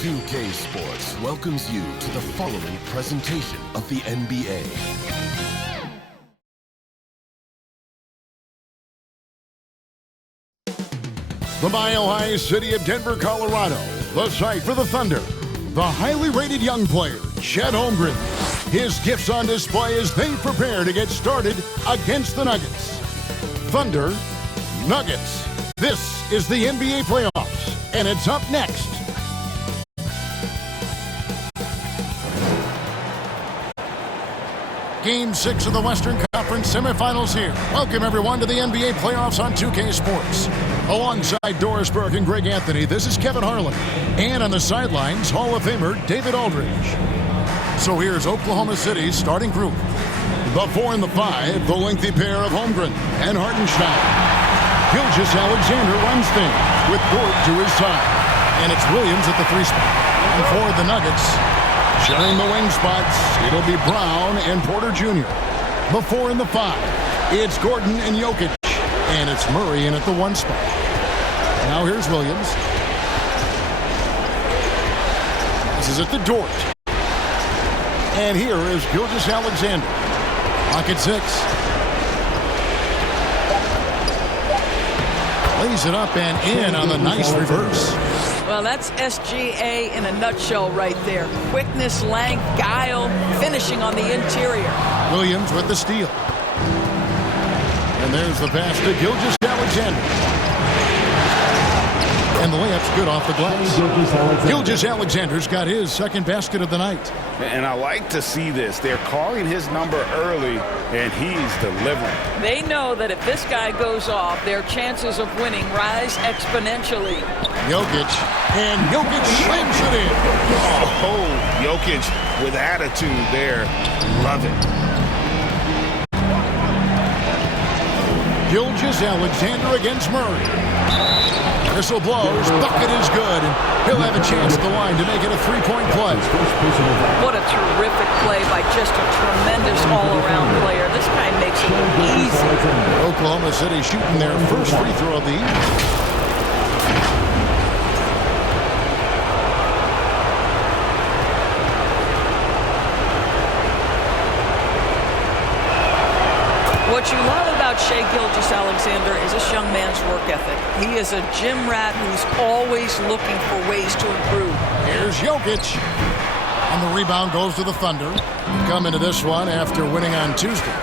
2K Sports welcomes you to the following presentation of the NBA. The mile-high city of Denver, Colorado, the site for the Thunder. The highly rated young player, Chet Holmgren. His gifts on display as they prepare to get started against the Nuggets. Thunder, Nuggets. This is the NBA playoffs, and it's up next. Game 6 of the Western Conference semifinals here. Welcome, everyone, to the NBA playoffs on 2K Sports. Alongside Doris Burke and Greg Anthony, this is Kevin Harlan. And on the sidelines, Hall of Famer David Aldridge. So here's Oklahoma City's starting group. The 4 and the 5, the lengthy pair of Holmgren and Hartenstein. Gilgeous-Alexander runs things with Gord to his side. And it's Williams at the 3 spot. And for the Nuggets, sharing the wing spots, it'll be Brown and Porter Jr. The 4 and the 5, it's Gordon and Jokic. And it's Murray in at the 1 spot. Now here's Williams. This is at the Dort. And here is Gilgeous-Alexander. Lock at 6. Lays it up and in on the nice reverse. Well, that's SGA in a nutshell right there. Quickness, length, guile, finishing on the interior. Williams with the steal. And there's the pass to Gilgeous-Alexander. And the layup's good off the glass. Gilgeous-Alexander's got his second basket of the night. And I like to see this. They're calling his number early, and he's delivering. They know that if this guy goes off, their chances of winning rise exponentially. Jokic, and Jokic slams it in. Oh, Jokic with attitude there. Love it. Gilgeous-Alexander against Murray. Whistle blows, bucket is good, and he'll have a chance at the line to make it a 3-point play. What a terrific play by just a tremendous all-around player. This guy makes it easy. Oklahoma City shooting their first free throw of the evening. What you love about Shai Gilgeous-Alexander is this young man's work ethic. He is a gym rat who's always looking for ways to improve. Here's Jokic. And the rebound goes to the Thunder. Come into this one after winning on Tuesday.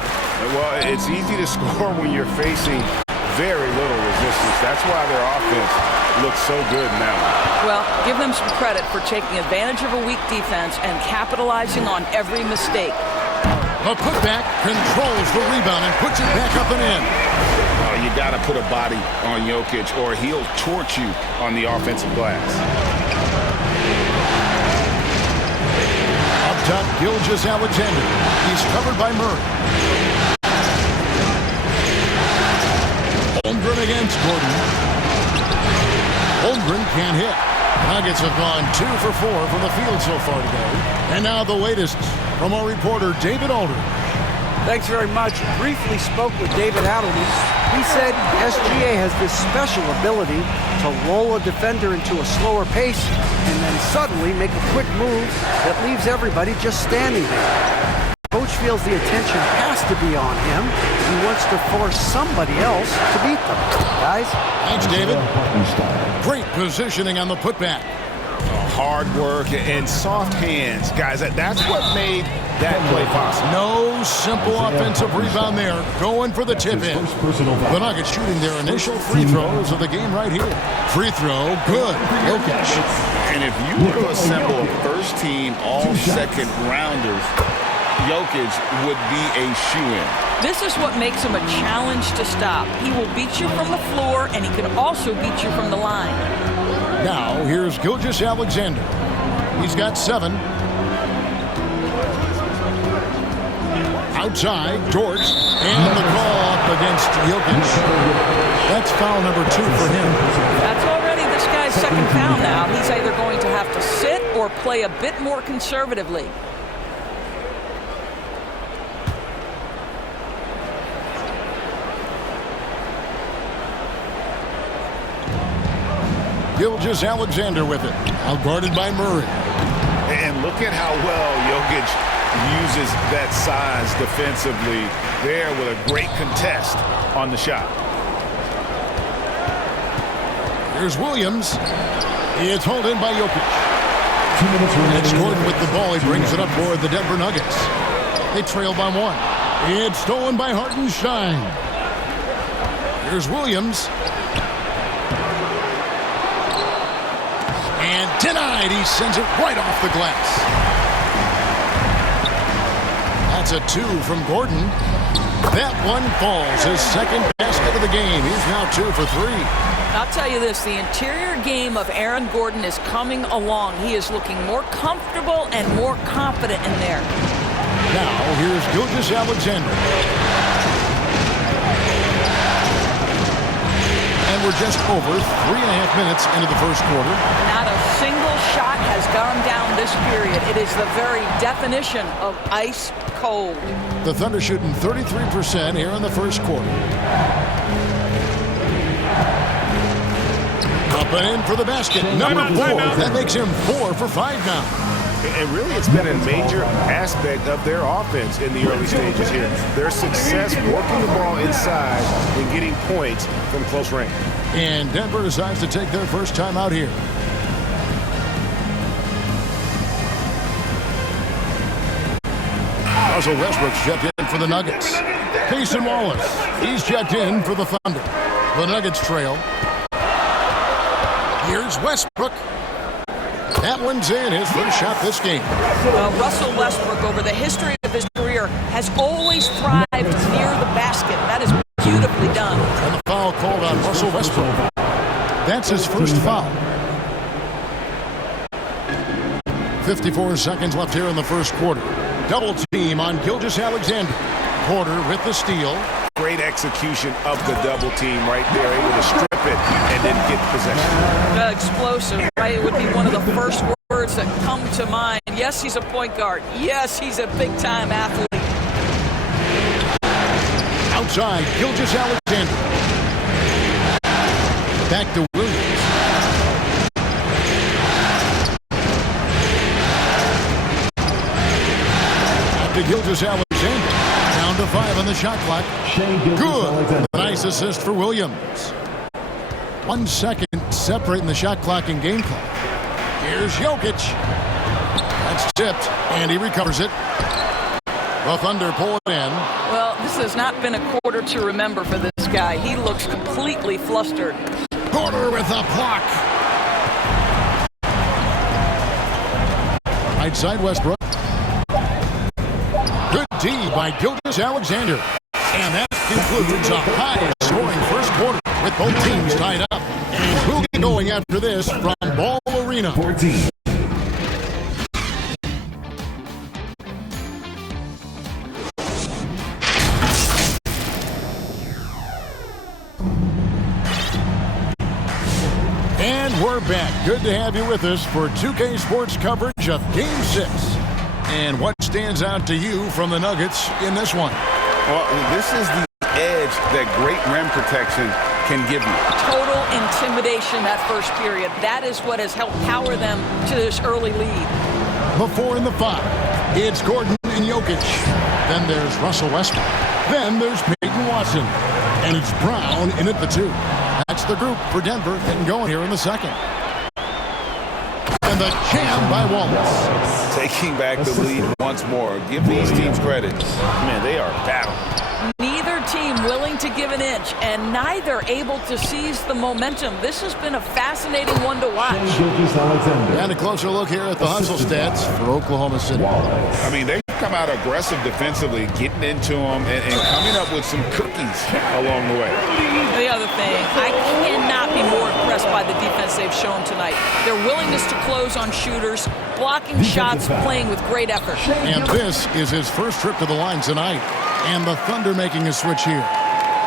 Well, it's easy to score when you're facing very little resistance. That's why their offense looks so good now. Well, give them some credit for taking advantage of a weak defense and capitalizing on every mistake. A putback controls the rebound and puts it back up and in. Oh, you got to put a body on Jokic or he'll torch you on the offensive glass. Up top, Gilgeous-Alexander. He's covered by Murray. Holmgren against Gordon. Holmgren can't hit. Nuggets have gone 2 for 4 from the field so far today. And now the latest from our reporter, David Aldridge. Thanks very much. Briefly spoke with David Adelman. He said SGA has this special ability to lull a defender into a slower pace and then suddenly make a quick move that leaves everybody just standing there. Coach feels the attention has to be on him. He wants to force somebody else to beat them. Guys? Thanks, David. Great positioning on the putback. Hard work and soft hands. Guys, that's what made that play possible. No simple offensive rebound there. Going for the tip-in. The Nuggets shooting their initial free throws of the game right here. Free throw, good. Jokic. And if you were to assemble a first-team all-second rounders, Jokic would be a shoo-in. This is what makes him a challenge to stop. He will beat you from the floor, and he can also beat you from the line. Now, here's Gilgeous-Alexander. He's got 7. Outside, Dort, and the call up against Jokic. That's foul number 2 for him. That's already this guy's second foul now. He's either going to have to sit or play a bit more conservatively. Gilgeous-Alexander with it. Out guarded by Murray. And look at how well Jokic uses that size defensively there with a great contest on the shot. Here's Williams. It's hauled in by Jokic. It's Gordon with the ball. He brings it up for the Denver Nuggets. They trail by 1. It's stolen by Hartenstein. Here's Williams. And denied. He sends it right off the glass. That's a 2 from Gordon. That one falls. His second basket of the game. He's now 2 for 3. I'll tell you this, the interior game of Aaron Gordon is coming along. He is looking more comfortable and more confident in there. Now, here's Gilgeous-Alexander. And we're just over 3.5 minutes into the first quarter. Not a single shot has gone down this period. It is the very definition of ice cold. The Thunder shooting 33% here in the first quarter. Up and in for the basket. Number 4. That makes him 4 for 5 now. And really, it's been a major aspect of their offense in the early stages here. Their success working the ball inside and getting points from close range. And Denver decides to take their first time out here. Russell Westbrook's checked in for the Nuggets. Payson Wallace, he's checked in for the Thunder. The Nuggets trail. Here's Westbrook. That one's in, his first shot this game. Russell Westbrook, over the history of his career, has always thrived near the basket. That is beautifully done. And the foul called on Russell Westbrook. That's his first foul. 54 seconds left here in the first quarter. Double team on Gilgeous-Alexander. Porter with the steal. Great execution of the double team right there, able to strip it and then get possession. Explosive, right? It would be one of the first words that come to mind. Yes, he's a point guard. Yes, he's a big-time athlete. Outside, Gilgeous-Alexander. Back to Williams. Back to Gilgeous-Alexander. Down to 5 on the shot clock. Good. Nice assist for Williams. 1 second separating the shot clock and game clock. Here's Jokic. That's tipped, and he recovers it. The Thunder pull it in. Well, this has not been a quarter to remember for this guy. He looks completely flustered. Porter with a block. Right side Westbrook. Good D by Gilgeous-Alexander. And that concludes a high-scoring first quarter with both teams tied up. And we'll get going after this from Ball Arena. 14. And we're back. Good to have you with us for 2K Sports coverage of Game 6. And what stands out to you from the Nuggets in this one? Well, this is the edge that great rim protection can give you. Total intimidation that first period. That is what has helped power them to this early lead. The 4 and the 5. It's Gordon and Jokic. Then there's Russell Westbrook. Then there's Peyton Watson. And it's Brown in at the 2. That's the group for Denver getting going here in the second. And the jam by Wallace. Taking back the lead once more. Give these teams credit. Man, they are battling. Neither team willing to give an inch, and neither able to seize the momentum. This has been a fascinating one to watch. And a closer look here at the hustle stats for Oklahoma City. I mean, they've come out aggressive defensively, getting into them and coming up with some cookies along the way. The other thing, I cannot be more impressed by the defense they've shown tonight. Their willingness to close on shooters, blocking shots, playing with great effort. And this is his first trip to the line tonight. And the Thunder making a switch here.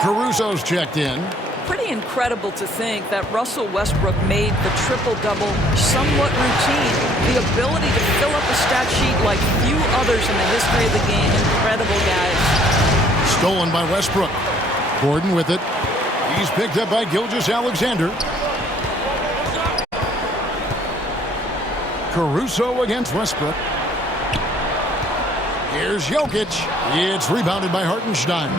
Caruso's checked in. Pretty incredible to think that Russell Westbrook made the triple-double somewhat routine. The ability to fill up a stat sheet like few others in the history of the game. Incredible, guys. Stolen by Westbrook. Gordon with it. He's picked up by Gilgeous-Alexander. Caruso against Westbrook. Here's Jokic. It's rebounded by Hartenstein.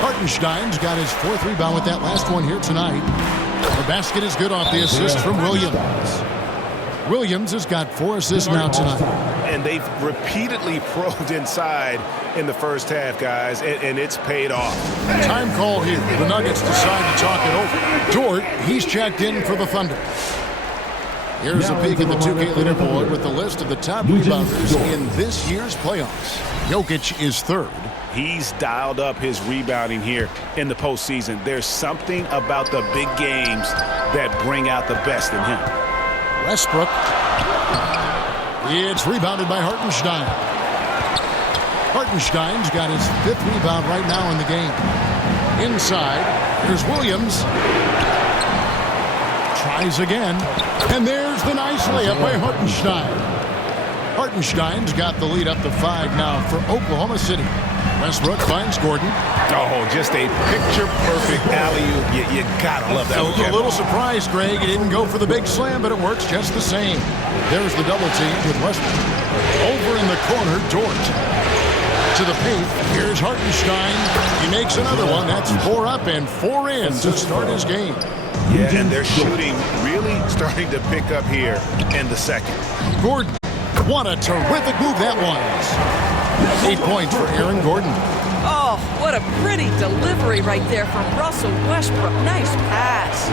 Hartenstein's got his 4th rebound with that last one here tonight. The basket is good off the assist from Williams. Williams has got 4 assists now tonight. And they've repeatedly probed inside in the first half, guys, and it's paid off. Time call here. The Nuggets decide to talk it over. Dort, he's checked in for the Thunder. Here's a peek at the 2K leaderboard with the list of the top rebounders in this year's playoffs. Jokic is 3rd. He's dialed up his rebounding here in the postseason. There's something about the big games that bring out the best in him. Westbrook. It's rebounded by Hartenstein. Hartenstein's got his 5th rebound right now in the game. Inside, here's Williams. Tries again. And there's the nice layup by Hartenstein. Hartenstein's got the lead up to 5 now for Oklahoma City. Westbrook finds Gordon. Oh, just a picture-perfect alley-oop. You gotta love that. A little surprised, Greg. He didn't go for the big slam, but it works just the same. There's the double team with Westbrook. Over in the corner, Dort. To the paint, here's Hartenstein. He makes another one. That's 4 up and 4 in to start his game. Yeah, and their shooting really starting to pick up here in the second. Gordon, what a terrific move that was. 8 points for Aaron Gordon. Oh, what a pretty delivery right there from Russell Westbrook. Nice pass.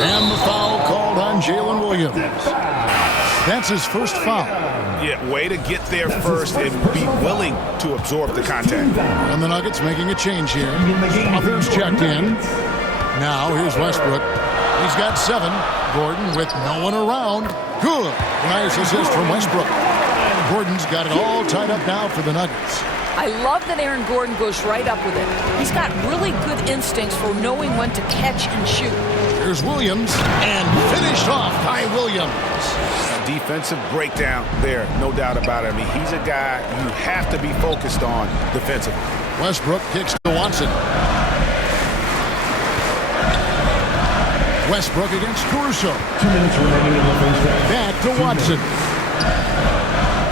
And the foul called on Jalen Williams. That's his first foul. Yeah, way to get there first and be willing to absorb the contact. And the Nuggets making a change here. Offense checked in. Now here's Westbrook. He's got 7. Gordon with no one around. Good. Nice assist from Westbrook. Gordon's got it all tied up now for the Nuggets. I love that Aaron Gordon goes right up with it. He's got really good instincts for knowing when to catch and shoot. Here's Williams, and finished off by Williams. A defensive breakdown there, no doubt about it. I mean, he's a guy you have to be focused on defensively. Westbrook kicks to Watson. Westbrook against Caruso. 2 minutes remaining in the first half. Back to Watson.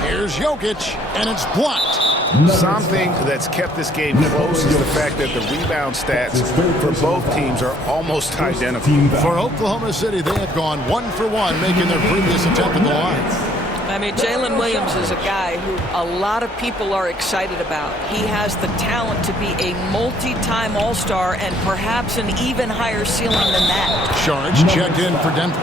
Here's Jokic, and it's blocked. Something that's kept this game close is the fact that the rebound stats for both teams are almost identical. For Oklahoma City, they have gone 1 for 1, making their previous attempt at the line. I mean, Jalen Williams is a guy who a lot of people are excited about. He has the talent to be a multi-time All-Star and perhaps an even higher ceiling than that. Shards checked in for Denver.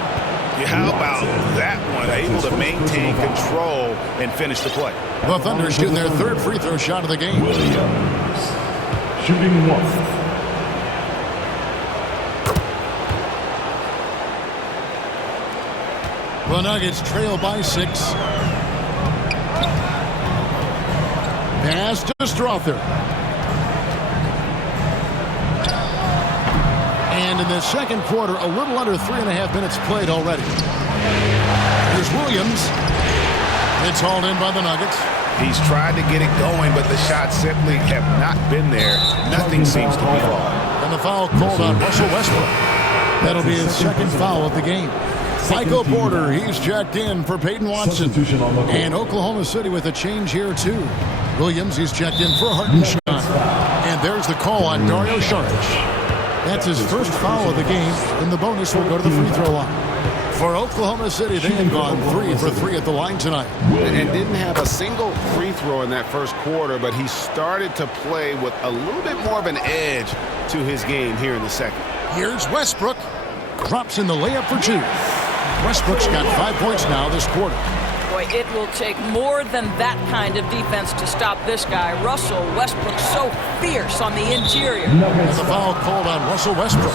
Yeah, how about that one? Able to maintain control and finish the play. The Thunder shooting their 3rd free throw shot of the game. Williams shooting 1. The Nuggets trail by 6. Pass to Strother. And in the second quarter, a little under 3.5 minutes played already. Here's Williams. It's hauled in by the Nuggets. He's tried to get it going, but the shots simply have not been there. Nothing seems to be falling. And the foul called on Russell Westbrook. That'll be his 2nd foul of the game. Michael Porter, he's checked in for Peyton Watson. And Oklahoma City with a change here, too. Williams, he's checked in for Hartenstein. And there's the call on Dario Saric. That's his first foul of the game, and the bonus will go to the free throw line. For Oklahoma City, they have gone 3 for 3 at the line tonight. And didn't have a single free throw in that first quarter, but he started to play with a little bit more of an edge to his game here in the second. Here's Westbrook. Drops in the layup for 2. Westbrook's got 5 points now this quarter. Boy, it will take more than that kind of defense to stop this guy. Russell Westbrook so fierce on the interior. And the foul called on Russell Westbrook.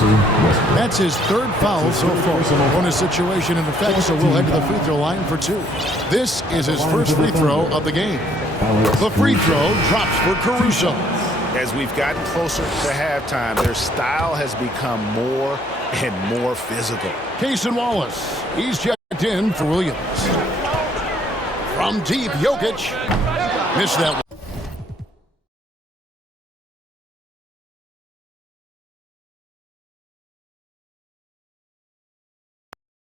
That's his 3rd foul so far. Bonus situation in effect, so we'll head to the free throw line for 2. This is his first free throw of the game. The free throw drops for Caruso. As we've gotten closer to halftime, their style has become more and more physical. Cason Wallace, he's checked in for Williams. From deep, Jokic missed that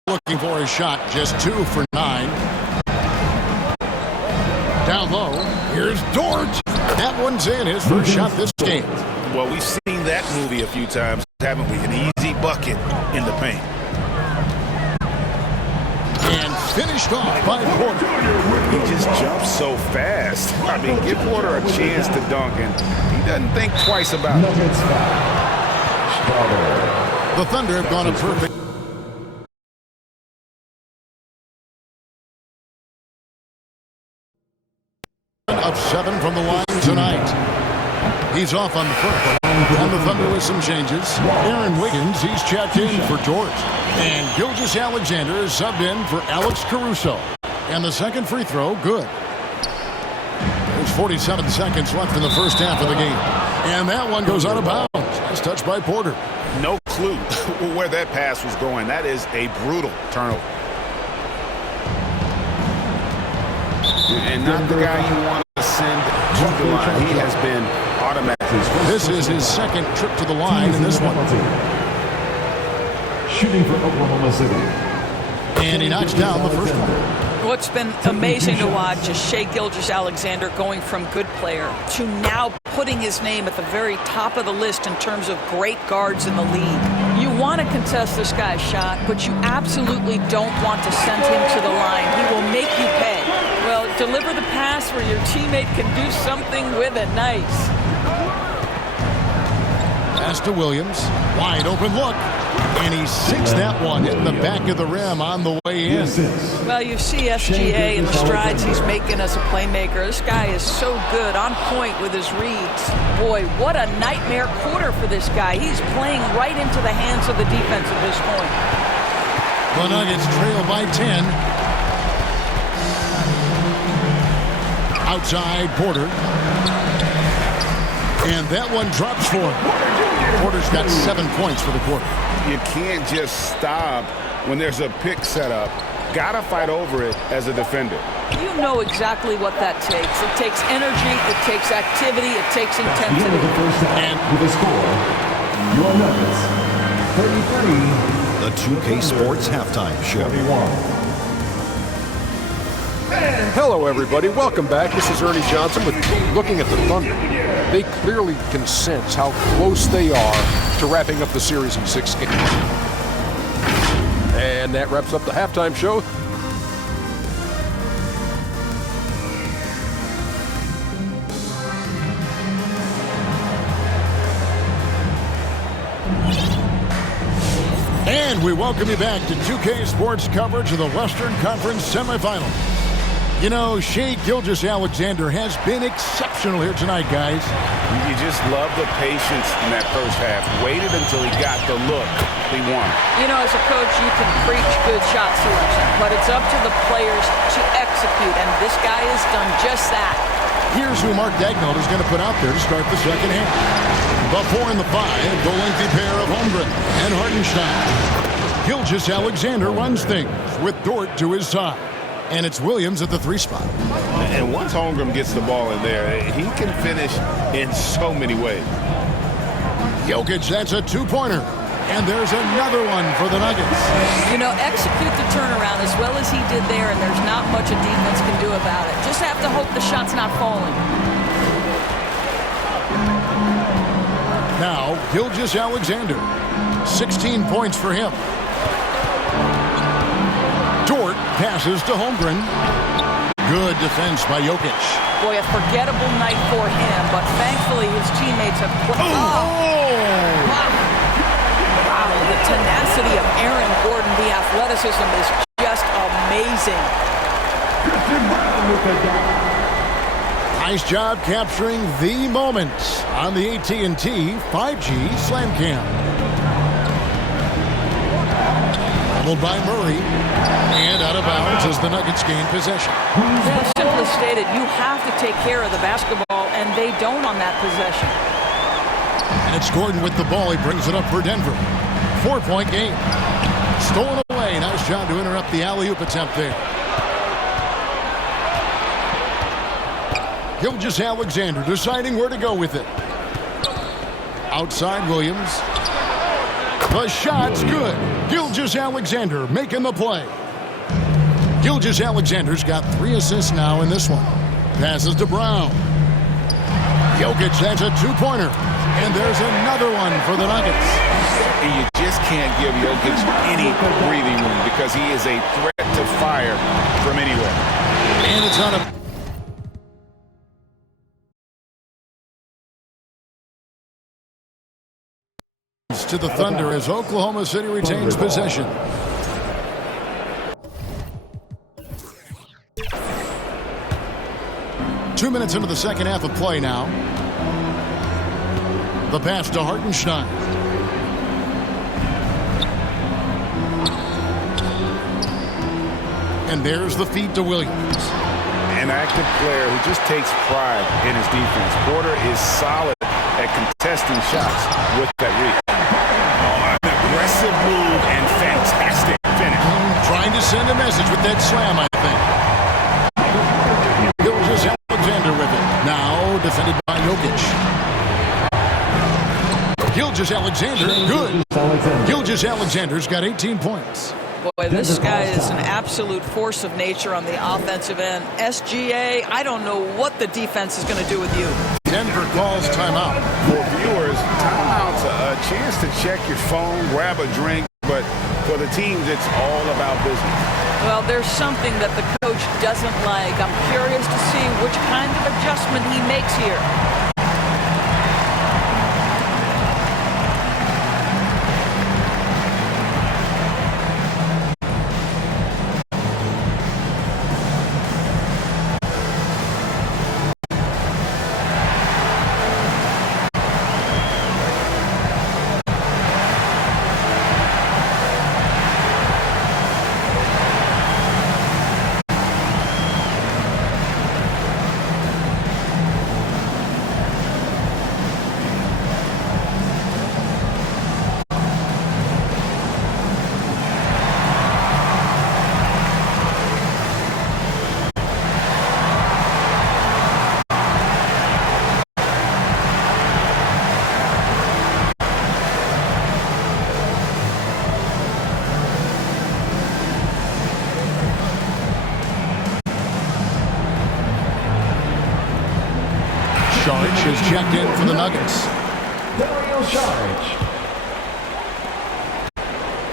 one. looking for a shot, just 2 for 9. Down low, here's Dort. That one's in, his first shot this game. Well, we've seen that movie a few times, haven't we? An easy bucket in the paint. And finished off by Porter. He just jumps so fast. I mean, give Porter a chance to dunk, and he doesn't think twice about it. The Thunder have gone a perfect of 7 from the line tonight. He's off on the first. And the Thunder with some changes. Aaron Wiggins, he's checked in for George. And Gilgeous-Alexander is subbed in for Alex Caruso. And the second free throw, good. There's 47 seconds left in the first half of the game. And that one goes out of bounds. Nice touch by Porter. No clue where that pass was going. That is a brutal turnover. And not the guy you want to send to the line. He has been automatic. This is his second trip to the line in this one. Shooting for Oklahoma City. And he knocks down the first one. What's been amazing to watch is Shai Gilgeous-Alexander going from good player to now putting his name at the very top of the list in terms of great guards in the league. You want to contest this guy's shot, but you absolutely don't want to send him to the line. He will make you pay. Well, deliver the pass where your teammate can do something with it. Nice. Pass to Williams. Wide open look. And he sinks that one in the back of the rim on the way in. Well, you see SGA and the strides he's making as a playmaker. This guy is so good, on point with his reads. Boy, what a nightmare quarter for this guy. He's playing right into the hands of the defense at this point. The Nuggets trail by 10. Outside Porter. And that one drops for him. Porter's got 7 points for the quarter. You can't just stop when there's a pick set up. Gotta fight over it as a defender. You know exactly what that takes. It takes energy, it takes activity, it takes intensity. And with a score, your Nuggets, 33. The 2K Sports Halftime Show. 41. Hello, everybody. Welcome back. This is Ernie Johnson with Looking at the Thunder. They clearly can sense how close they are to wrapping up the series in 6 games. And that wraps up the halftime show. And we welcome you back to 2K Sports coverage of the Western Conference semifinals. You know, Shai Gilgeous-Alexander has been exceptional here tonight, guys. You just love the patience in that first half. Waited until he got the look he wanted. You know, as a coach, you can preach good shot selection, but it's up to the players to execute, and this guy has done just that. Here's who Mark Daigneault is going to put out there to start the second half. The 4 and the 5, the lengthy pair of Holmgren and Hartenstein. Gilgeous-Alexander runs things with Dort to his side. And it's Williams at the 3 spot. And once Holmgren gets the ball in there, he can finish in so many ways. Jokic, that's a 2-pointer. And there's another one for the Nuggets. You know, execute the turnaround as well as he did there, and there's not much a defense can do about it. Just have to hope the shot's not falling. Now, Gilgeous-Alexander. 16 points for him. Dort passes to Holmgren. Good defense by Jokic. Boy, a forgettable night for him, but thankfully his teammates have put... Wow, the tenacity of Aaron Gordon, the athleticism is just amazing. Nice job capturing the moment on the AT&T 5G Slam Cam. Fouled by Murray, and out of bounds as the Nuggets gain possession. Yeah, simply stated, you have to take care of the basketball, and they don't on that possession. And it's Gordon with the ball. He brings it up for Denver. 4-point game. Stolen away. Nice job to interrupt the alley-oop attempt there. Gilgeous-Alexander deciding where to go with it. Outside Williams. The shot's good. Gilgeous-Alexander making the play. Gilgeous-Alexander's got 3 assists now in this one. Passes to Brown. Jokic, that's a 2-pointer. And there's another one for the Nuggets. And you just can't give Jokic any breathing room because he is a threat to fire from anywhere. And it's on a... to the Thunder as Oklahoma City retains possession. Two minutes into the second half of play now. The pass to Hartenstein. And there's the feed to Williams. An active player who just takes pride in his defense. Porter is solid at contesting shots with that reach. An aggressive move and fantastic finish. Trying to send a message with that slam, I think. Gilgeous-Alexander with it. Now defended by Jokic. Gilgeous-Alexander, good. Gilgeous-Alexander's got 18 points. Boy, this guy is an absolute force of nature on the offensive end. SGA, I don't know what the defense is going to do with you. Denver calls timeout. For viewers, timeout's a chance to check your phone, grab a drink, but for the teams, it's all about business. Well, there's something that the coach doesn't like. I'm curious to see which kind of adjustment he makes here. Is checked in for the Nuggets.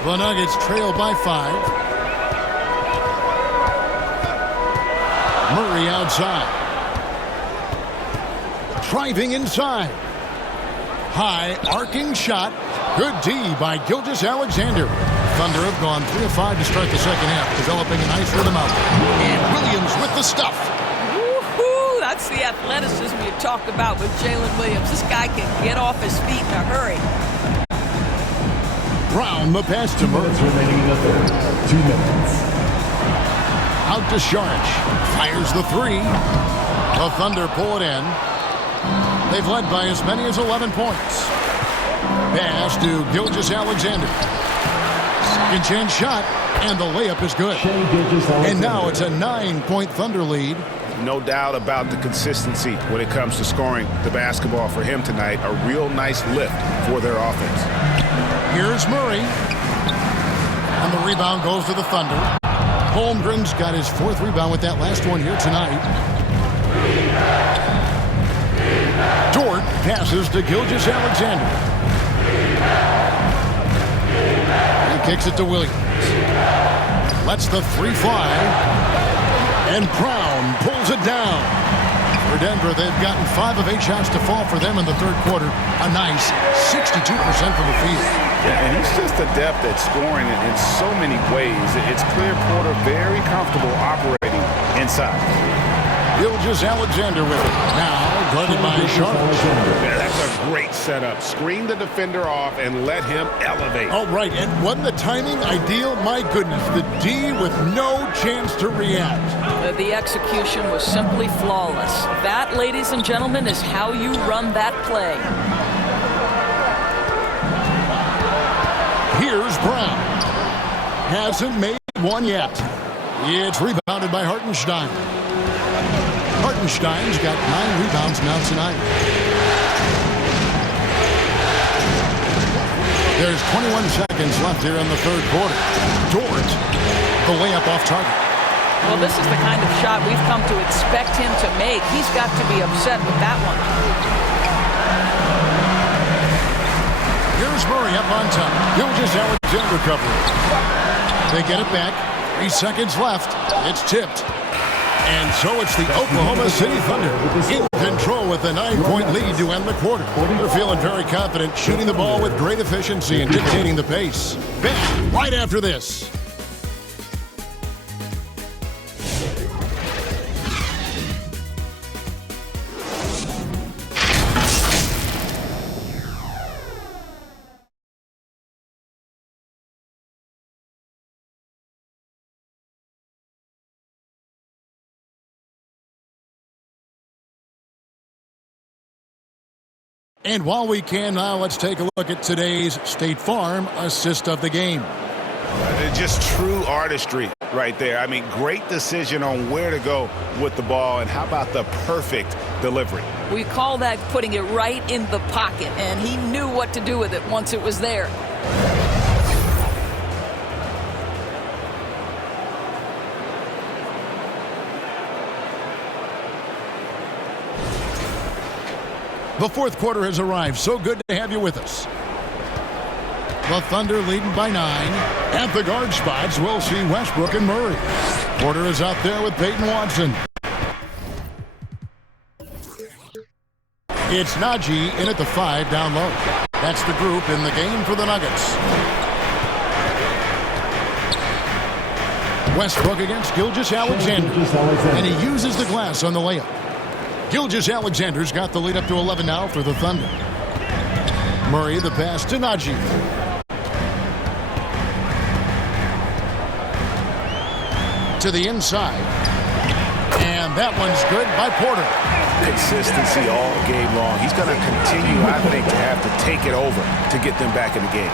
The Nuggets trail by 5. Murray outside. Driving inside. High arcing shot. Good D by Gilgeous-Alexander. Thunder have gone 3 of 5 to start the second half, developing a nice rhythm out. And Williams with the stuff. That's the athleticism you talk about with Jalen Williams. This guy can get off his feet in a hurry. Brown, the pass to Murray. Remaining in the third. 2 minutes. Out to Sharch. Fires the 3. The Thunder pull it in. They've led by as many as 11 points. Pass to Gilgeous-Alexander. Second chance shot, and the layup is good. And now it's a 9-point Thunder lead. No doubt about the consistency when it comes to scoring the basketball for him tonight. A real nice lift for their offense. Here's Murray. And the rebound goes to the Thunder. Holmgren's got his 4th rebound with that last one here tonight. Dort passes to Gilgeous-Alexander. He kicks it to Williams. Lets the 3 fly. And Brown pulls it down. For Denver, they've gotten 5 of 8 shots to fall for them in the third quarter. A nice 62% from the field. Yeah, and he's just adept at scoring in so many ways. It's clear Porter very comfortable operating inside. Gilgeous-Alexander with it. Now guarded by Sharp. Yeah, that's a great setup. Screen the defender off and let him elevate. All right, and wasn't the timing ideal? My goodness, the D with no chance to react. The execution was simply flawless. That, ladies and gentlemen, is how you run that play. Here's Brown. Hasn't made one yet. It's rebounded by Hartenstein. Hartenstein's got 9 rebounds now tonight. There's 21 seconds left here in the third quarter. Dort, the layup off target. Well, this is the kind of shot we've come to expect him to make. He's got to be upset with that one. Here's Murray up on top. Gilgeous-Alexander covering. They get it back. 3 seconds left. It's tipped. And so it's the Oklahoma City Thunder in control with a 9-point lead to end the quarter. They're feeling very confident, shooting the ball with great efficiency and dictating the pace. Back right after this. And while we can now, let's take a look at today's State Farm assist of the game. Just true artistry right there. I mean, great decision on where to go with the ball, and how about the perfect delivery? We call that putting it right in the pocket, and he knew what to do with it once it was there. The fourth quarter has arrived. So good to have you with us. The Thunder leading by 9. At the guard spots, we'll see Westbrook and Murray. Porter is out there with Peyton Watson. It's Najee in at the 5 down low. That's the group in the game for the Nuggets. Westbrook against Gilgeous-Alexander. And he uses the glass on the layup. Gilgeous-Alexander's got the lead up to 11 now for the Thunder. Murray the pass to Najee. To the inside. And that one's good by Porter. Consistency all game long. He's going to continue, I think, to have to take it over to get them back in the game.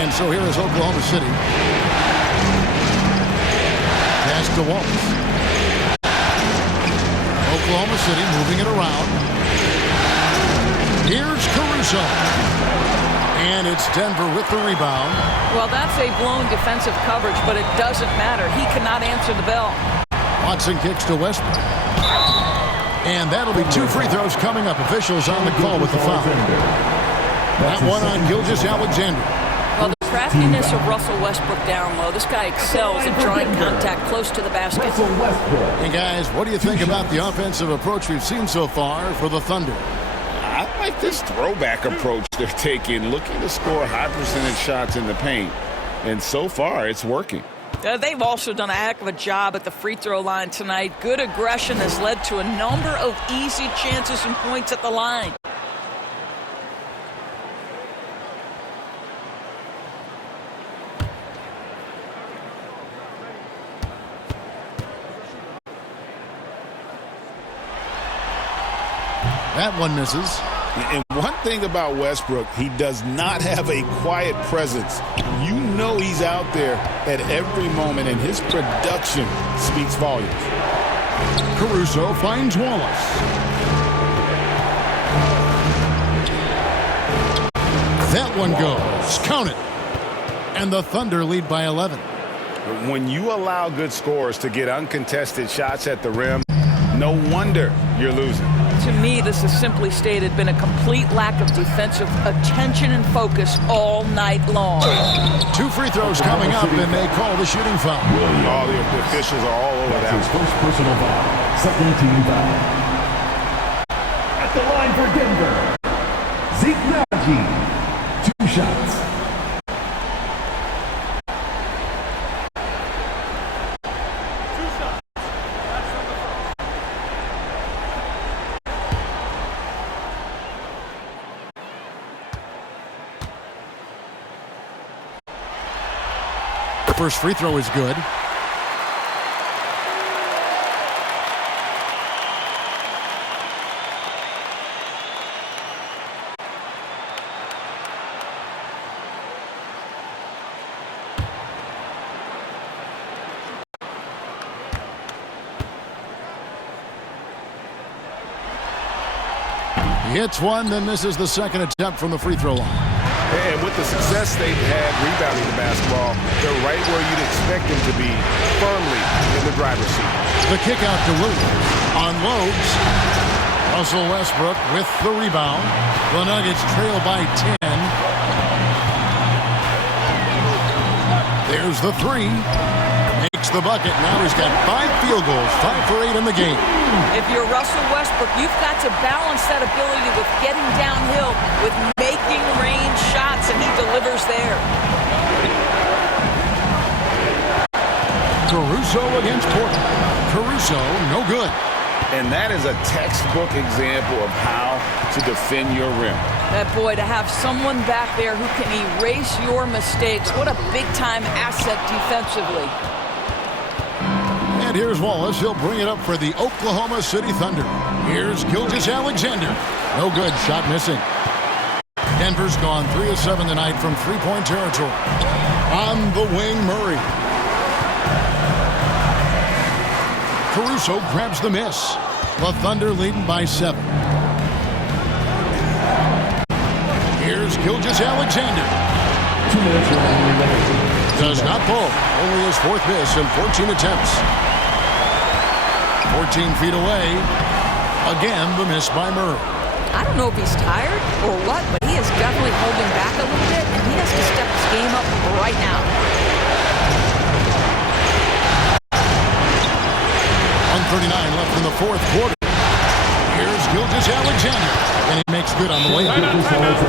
And so here is Oklahoma City. Pass to Waltz. Oklahoma City moving it around. Here's Caruso. And it's Denver with the rebound. Well, that's a blown defensive coverage, but it doesn't matter. He cannot answer the bell. Watson kicks to Westbrook. And that'll be 2 free throws coming up. Officials on the call with the foul. That one on Gilgeous-Alexander. Well, the craftiness of Russell Westbrook down low. This guy excels at drawing contact close to the basket. Hey, guys, what do you think about the offensive approach we've seen so far for the Thunder? I like this throwback approach they're taking, looking to score high percentage shots in the paint. And so far, it's working. They've also done a heck of a job at the free throw line tonight. Good aggression has led to a number of easy chances and points at the line. That one misses. And one thing about Westbrook, he does not have a quiet presence. You know he's out there at every moment, and his production speaks volumes. Caruso finds Wallace. That one goes. Count it. And the Thunder lead by 11. When you allow good scorers to get uncontested shots at the rim, no wonder you're losing. To me, this has simply stated been a complete lack of defensive attention and focus all night long. 2 free throws coming up, and they call the shooting foul. All the officials are all over that. His first personal foul. Second team foul. At the line for Denver, Zeke Najee. 2 shots. First free throw is good. He hits one, then misses the second attempt from the free throw line. And with the success they've had rebounding the basketball, they're right where you'd expect them to be, firmly in the driver's seat. The kick out to Williams. Unloads. Russell Westbrook with the rebound. The Nuggets trail by 10. There's the three. Makes the bucket. Now he's got 5 field goals, 5 for 8 in the game. If you're Russell Westbrook, you've got to balance that ability with getting downhill, with making range shots, and he delivers there. Caruso against Portland. Caruso, no good. And that is a textbook example of how to defend your rim. That boy, to have someone back there who can erase your mistakes, what a big-time asset defensively. And here's Wallace. He'll bring it up for the Oklahoma City Thunder. Here's Gilgeous-Alexander. No good. Shot missing. Denver's gone 3 of 7 tonight from three-point territory. On the wing, Murray. Caruso grabs the miss. The Thunder leading by 7. Here's Gilgeous-Alexander. Does not pull. Only his 4th miss in 14 attempts. 14 feet away. Again, the miss by Murray. I don't know if he's tired or what, but he is definitely holding back a little bit, and he has to step his game up right now. 1:39 left in the 4th quarter. Here's Gilgeous-Alexander, and he makes good on the way.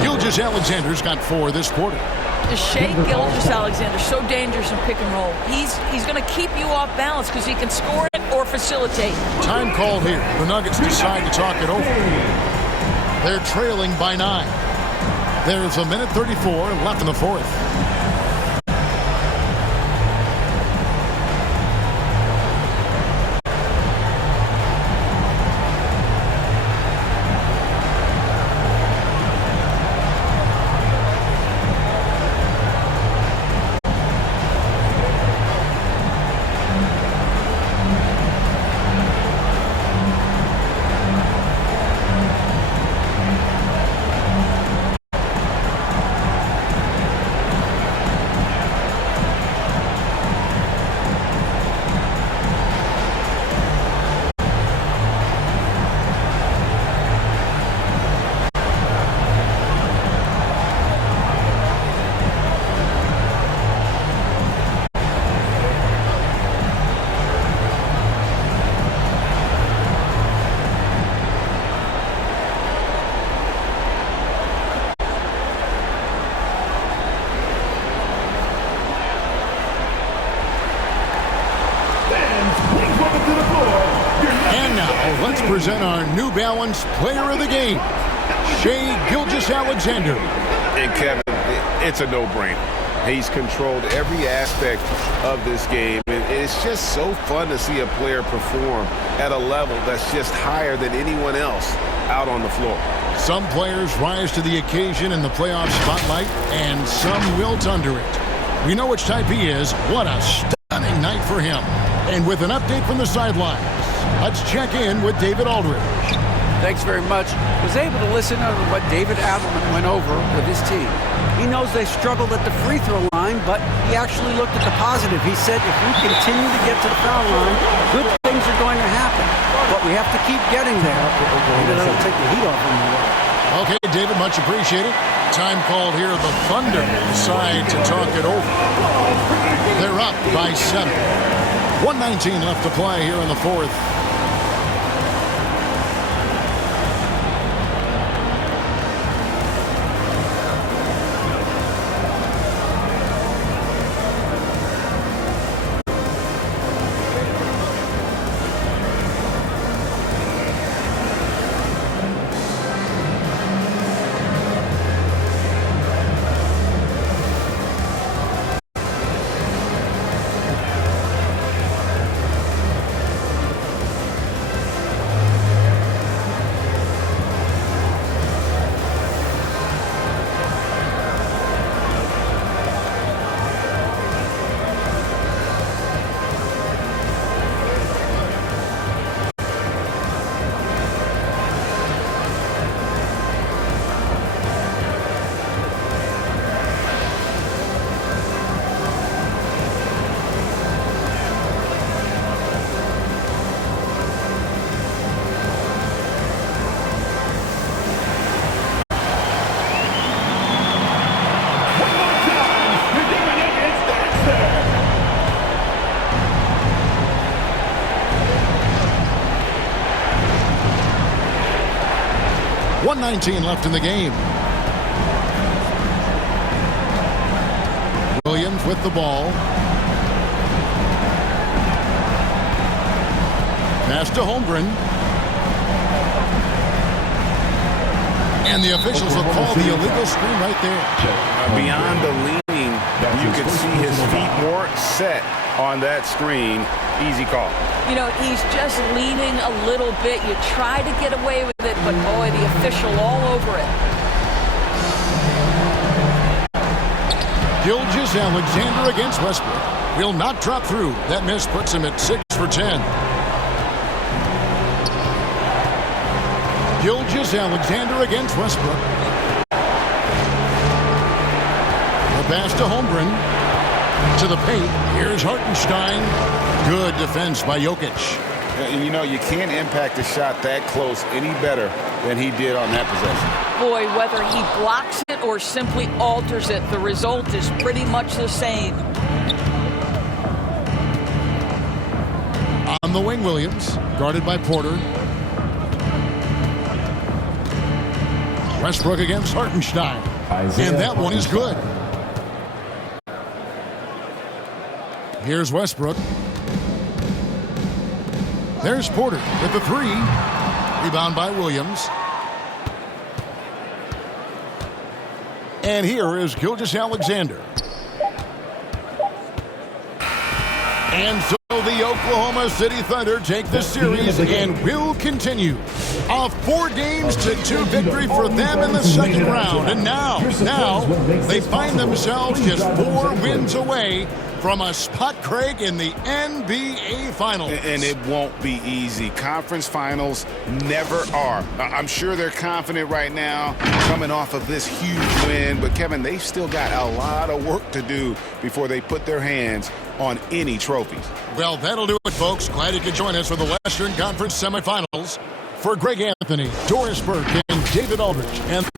Gilgeous-Alexander's got 4 this quarter. Shea Gilgeous-Alexander, so dangerous in pick and roll. He's going to keep you off balance because he can score it or facilitate. Time called here. The Nuggets decide to talk it over. They're trailing by 9. There's a minute 34 left in the 4th. Let's present our New Balance Player of the Game, Shea Gilgeous-Alexander. And Kevin, it's a no-brainer. He's controlled every aspect of this game. And it's just so fun to see a player perform at a level that's just higher than anyone else out on the floor. Some players rise to the occasion in the playoff spotlight, and some wilt under it. We know which type he is. What a stunning night for him. And with an update from the sidelines, let's check in with David Aldridge. Thanks very much. Was able to listen to what David Adelman went over with his team. He knows they struggled at the free throw line, but he actually looked at the positive. He said if we continue to get to the foul line, good things are going to happen. But we have to keep getting there. Maybe that'll take the heat off him a little. Okay, David, much appreciated. Time called here. The Thunder decide to talk it over. They're up by 7. 1:19 left to play here in the 4th. 1:19 left in the game. Williams with the ball. Pass to Holmgren. And the officials will call the illegal screen right there. Beyond the leaning, you could see his feet more set on that screen. Easy call. You know, he's just leaning a little bit. You try to get away with it, but boy, the official all over it. Gilgeous-Alexander against Westbrook. Will not drop through. That miss puts him at 6 for 10. Gilgeous-Alexander against Westbrook. The pass to Holmgren. To the paint. Here's Hartenstein. Good defense by Jokic. You know, you can't impact a shot that close any better than he did on that possession. Boy, whether he blocks it or simply alters it, the result is pretty much the same. On the wing, Williams. Guarded by Porter. Westbrook against Hartenstein. And that one is good. Here's Westbrook. There's Porter with the 3. Rebound by Williams. And here is Gilgeous-Alexander. And so the Oklahoma City Thunder take the series and will continue. A 4-2 victory for them in the second round. And now they find themselves just 4 wins away from a spot, Craig, in the NBA Finals. And it won't be easy. Conference Finals never are. I'm sure they're confident right now coming off of this huge win. But, Kevin, they've still got a lot of work to do before they put their hands on any trophies. Well, that'll do it, folks. Glad you could join us for the Western Conference semifinals. For Greg Anthony, Doris Burke, and David Aldridge, and